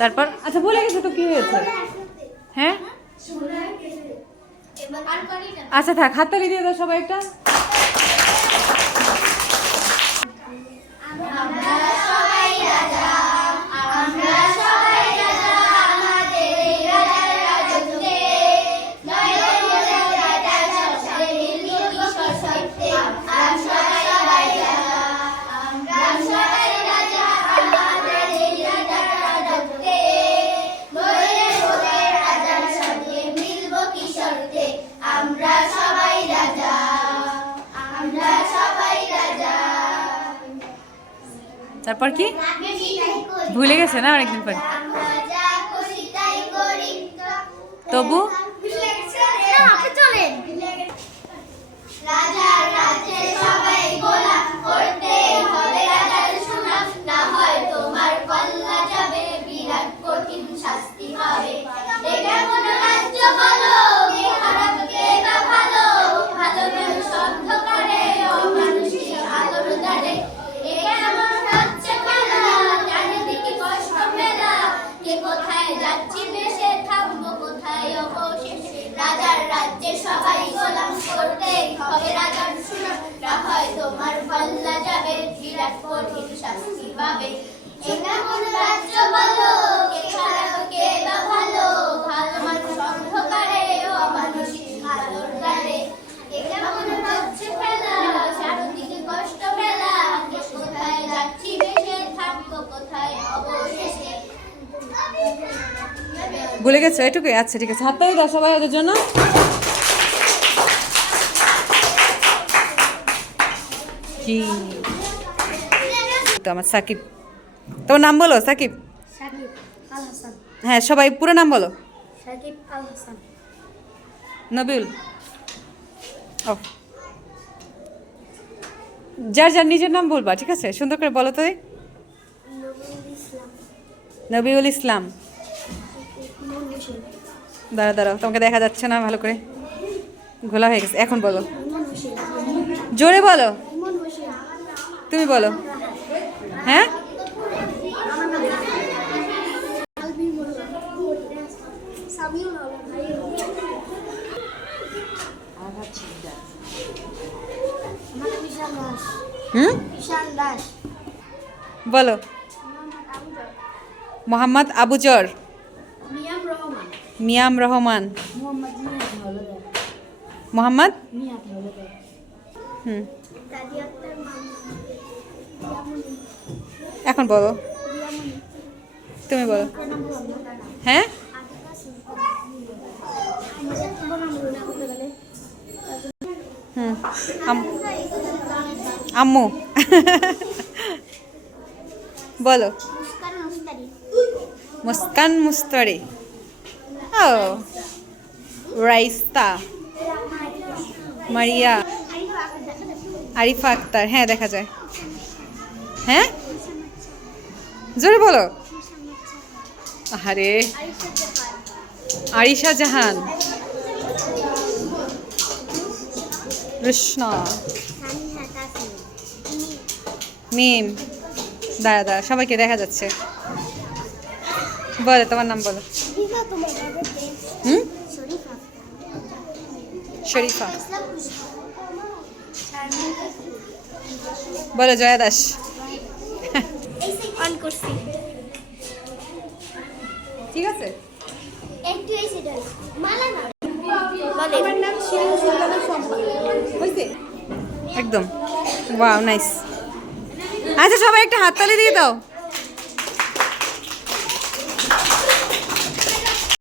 তারপর আচ্ছা বলে গেছো তো কি হয়েছে? হ্যাঁ আচ্ছা থাক, হাততালি দিয়ে দাও সবাই একটা। তারপর কি ভুলে গেছে না অনেকদিন পর? তবু ভুলে গেছো এটুকুই? আচ্ছা ঠিক আছে, হাততালি দাও সবাই ওদের জন্য। কি তো আমার সাকিব, তোমার নাম বলো। সাকিব আল হাসান। হ্যাঁ সবাই পুরো নাম বলো। সাকিব আল হাসান। নবিউল। ও যার যার নিজের নাম বলবা, ঠিক আছে? সুন্দর করে বলো তো। নবিউল ইসলাম। দাঁড়াও দাঁড়াও, তোমাকে দেখা যাচ্ছে না ভালো করে, ঘোলা হয়ে গেছে। এখন বলো, জোরে বলো। তুমি বলো। হ্যাঁ বলো। মোহাম্মদ আবুজর। মিয়াম রহমান। মোহাম্মদ এখন বলো, তুমি বলো। হ্যাঁ আম্মু বলো। মুস্কান মুস্তারি। ও রাইস্তা। মারিয়া। আরিফা আক্তার। হ্যাঁ দেখা যায়। হ্যাঁ জোরে বলো। আরে আরিশা জাহান। কৃষ্ণা। মিম। দাঁড়া দাঁড়া, সবাইকে দেখা যাচ্ছে। বলো তোমার নাম বলো। শরীফা। বলো জয়া দাস। ঠিক আছে। একদম ওয়াও নাইস। আচ্ছা সবাই একটা হাততালি দিয়ে দাও।